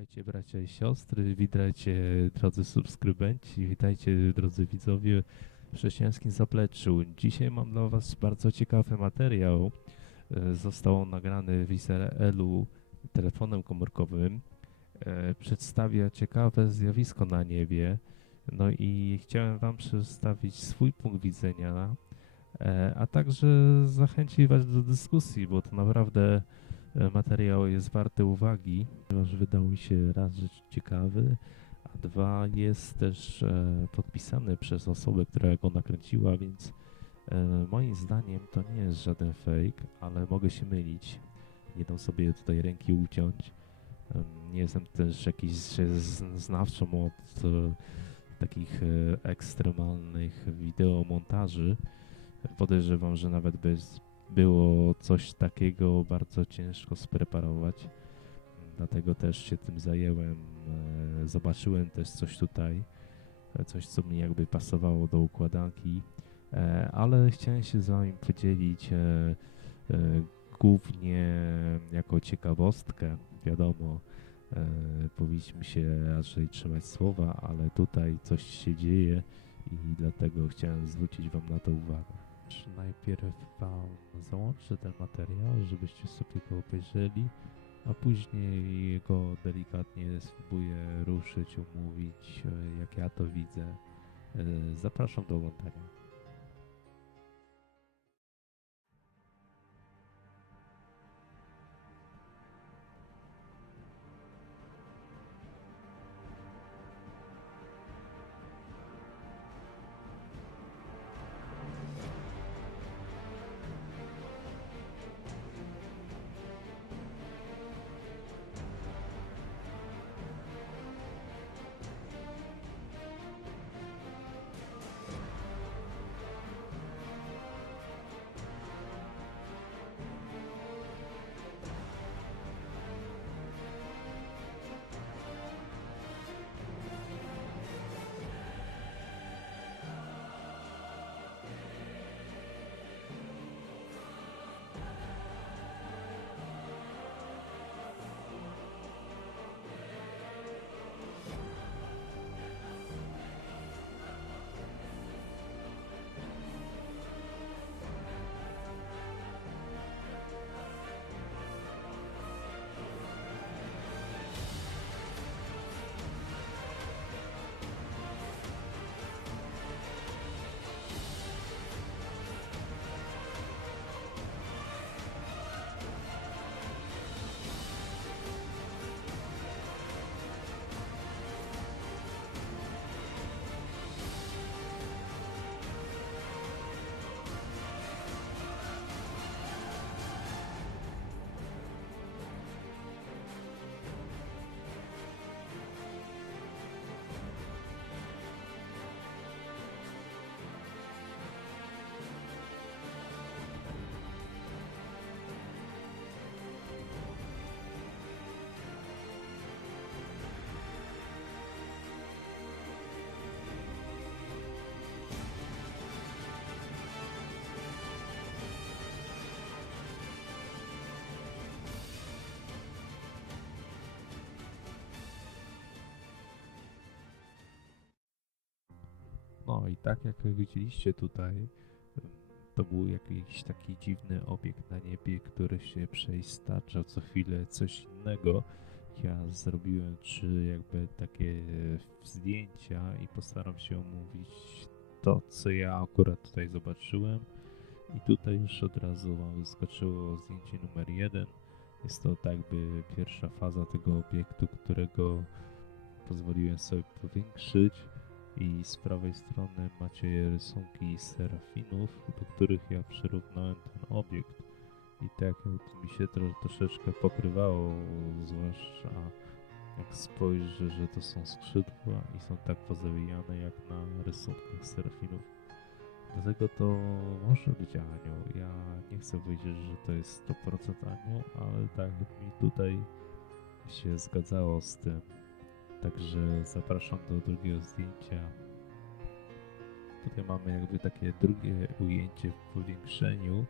Witajcie bracia i siostry, witajcie drodzy subskrybenci, witajcie drodzy widzowie w chrześcijańskim zapleczu. Dzisiaj mam dla was bardzo ciekawy materiał. E, Został on nagrany w Izraelu telefonem komórkowym. E, Przedstawia ciekawe zjawisko na niebie. No i chciałem wam przedstawić swój punkt widzenia, e, a także zachęcić was do dyskusji, bo to naprawdę materiał jest warty uwagi, ponieważ wydał mi się raz, że ciekawy, a dwa jest też e, podpisany przez osobę, która go nakręciła, więc e, moim zdaniem to nie jest żaden fake, ale mogę się mylić. Nie dam sobie tutaj ręki uciąć. Em, Nie jestem też jakiś znawcą od e, takich e, ekstremalnych wideomontaży. Podejrzewam, że nawet bez było coś takiego bardzo ciężko spreparować. Dlatego też się tym zajęłem. E, Zobaczyłem też coś tutaj, e, coś co mi jakby pasowało do układanki, E, ale chciałem się z Wami podzielić głównie jako ciekawostkę. Wiadomo, powinniśmy się raczej trzymać słowa, ale tutaj coś się dzieje i dlatego chciałem zwrócić Wam na to uwagę. Najpierw Wam załączę ten materiał, żebyście sobie go obejrzeli, a później go delikatnie spróbuję ruszyć, omówić, e, jak ja to widzę. E, Zapraszam do oglądania. No i tak jak widzieliście tutaj, to był jakiś taki dziwny obiekt na niebie, który się przeistaczał co chwilę coś innego. Ja zrobiłem trzy jakby takie zdjęcia i postaram się omówić to, co ja akurat tutaj zobaczyłem. I tutaj już od razu wam wyskoczyło zdjęcie numer jeden. Jest to tak jakby pierwsza faza tego obiektu, którego pozwoliłem sobie powiększyć i z prawej strony macie rysunki serafinów, do których ja przyrównałem ten obiekt. I tak mi się tro, troszeczkę pokrywało, zwłaszcza jak spojrzę, że to są skrzydła i są tak pozawijane jak na rysunkach serafinów. Dlatego to może być anioł. Ja nie chcę powiedzieć, że to jest 100% anioł, ale tak mi tutaj się zgadzało z tym. Także zapraszam do drugiego zdjęcia. Tutaj mamy jakby takie drugie ujęcie w powiększeniu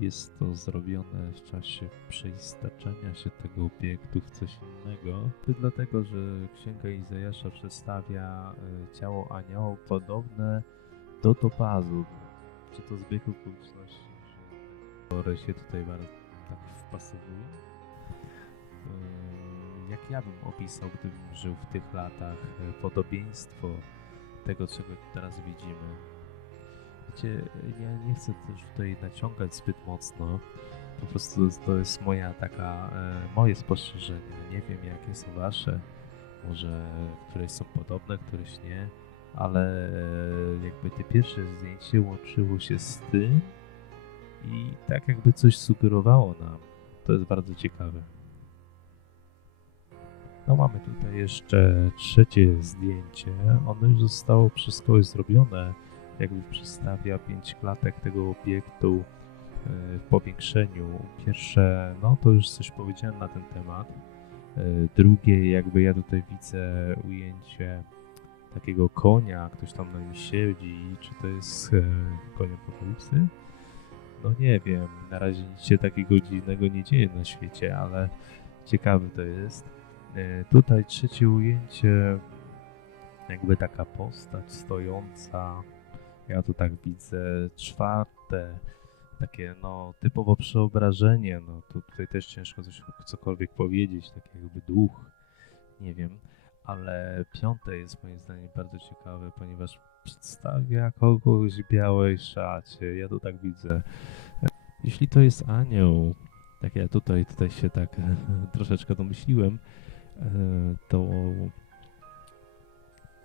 Jest to zrobione w czasie przeistaczania się tego obiektu w coś innego. To dlatego, że Księga Izajasza przedstawia y, ciało anioła podobne do topazu. Czy to zbieg okoliczności, że się tutaj bardzo tak wpasowują? Jak ja bym opisał, gdybym żył w tych latach, y, podobieństwo tego, czego teraz widzimy? Wiecie, ja nie chcę też tutaj naciągać zbyt mocno. Po prostu to jest moja taka, e, moje spostrzeżenie. Nie wiem, jakie są wasze. Może któreś są podobne, któreś nie. Ale e, jakby te pierwsze zdjęcie łączyło się z tym i tak jakby coś sugerowało nam. To jest bardzo ciekawe. No mamy tutaj jeszcze trzecie zdjęcie. Ono już zostało przez kogoś zrobione jakby przedstawia pięć klatek tego obiektu e, w powiększeniu. Pierwsze, no to już coś powiedziałem na ten temat. E, Drugie, jakby ja tutaj widzę ujęcie takiego konia, ktoś tam na nim siedzi, czy to jest e, koń apokalipsy? No nie wiem, na razie nic się takiego dziwnego nie dzieje na świecie, ale ciekawe to jest. E, Tutaj trzecie ujęcie, jakby taka postać stojąca, ja tu tak widzę czwarte, takie no typowo przeobrażenie, no tu, tutaj też ciężko coś, cokolwiek powiedzieć, tak jakby duch, nie wiem, ale piąte jest moim zdaniem bardzo ciekawe, ponieważ przedstawia kogoś w białej szacie, ja to tak widzę. Jeśli to jest anioł, tak ja tutaj, tutaj się tak troszeczkę domyśliłem, to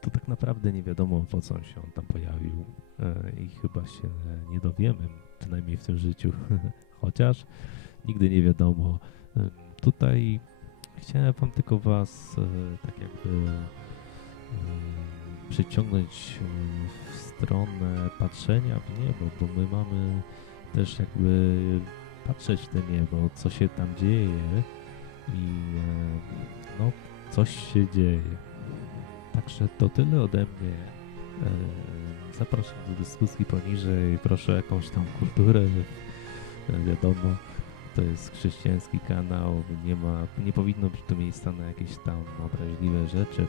to tak naprawdę nie wiadomo po co on się on tam pojawił e, i chyba się nie dowiemy, przynajmniej w tym życiu, chociaż nigdy nie wiadomo. Em, Tutaj chciałem wam tylko was e, tak jakby przyciągnąć w stronę patrzenia w niebo, bo my mamy też jakby patrzeć w te niebo, co się tam dzieje i e, no coś się dzieje. Także to tyle ode mnie. E, Zapraszam do dyskusji poniżej. Proszę jakąś tam kulturę. E, Wiadomo, to jest chrześcijański kanał. Nie ma, nie powinno być tu miejsca na jakieś tam obraźliwe rzeczy.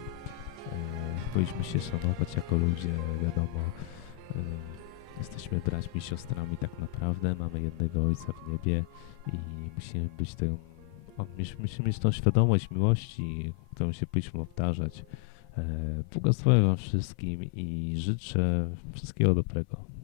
Powinniśmy się szanować jako ludzie, wiadomo. Jesteśmy braćmi, siostrami tak naprawdę. Mamy jednego Ojca w niebie i musimy być mus- musimy mieć tą świadomość miłości, którą się powinniśmy obdarzać. E, Błogosławię Wam wszystkim i życzę wszystkiego dobrego.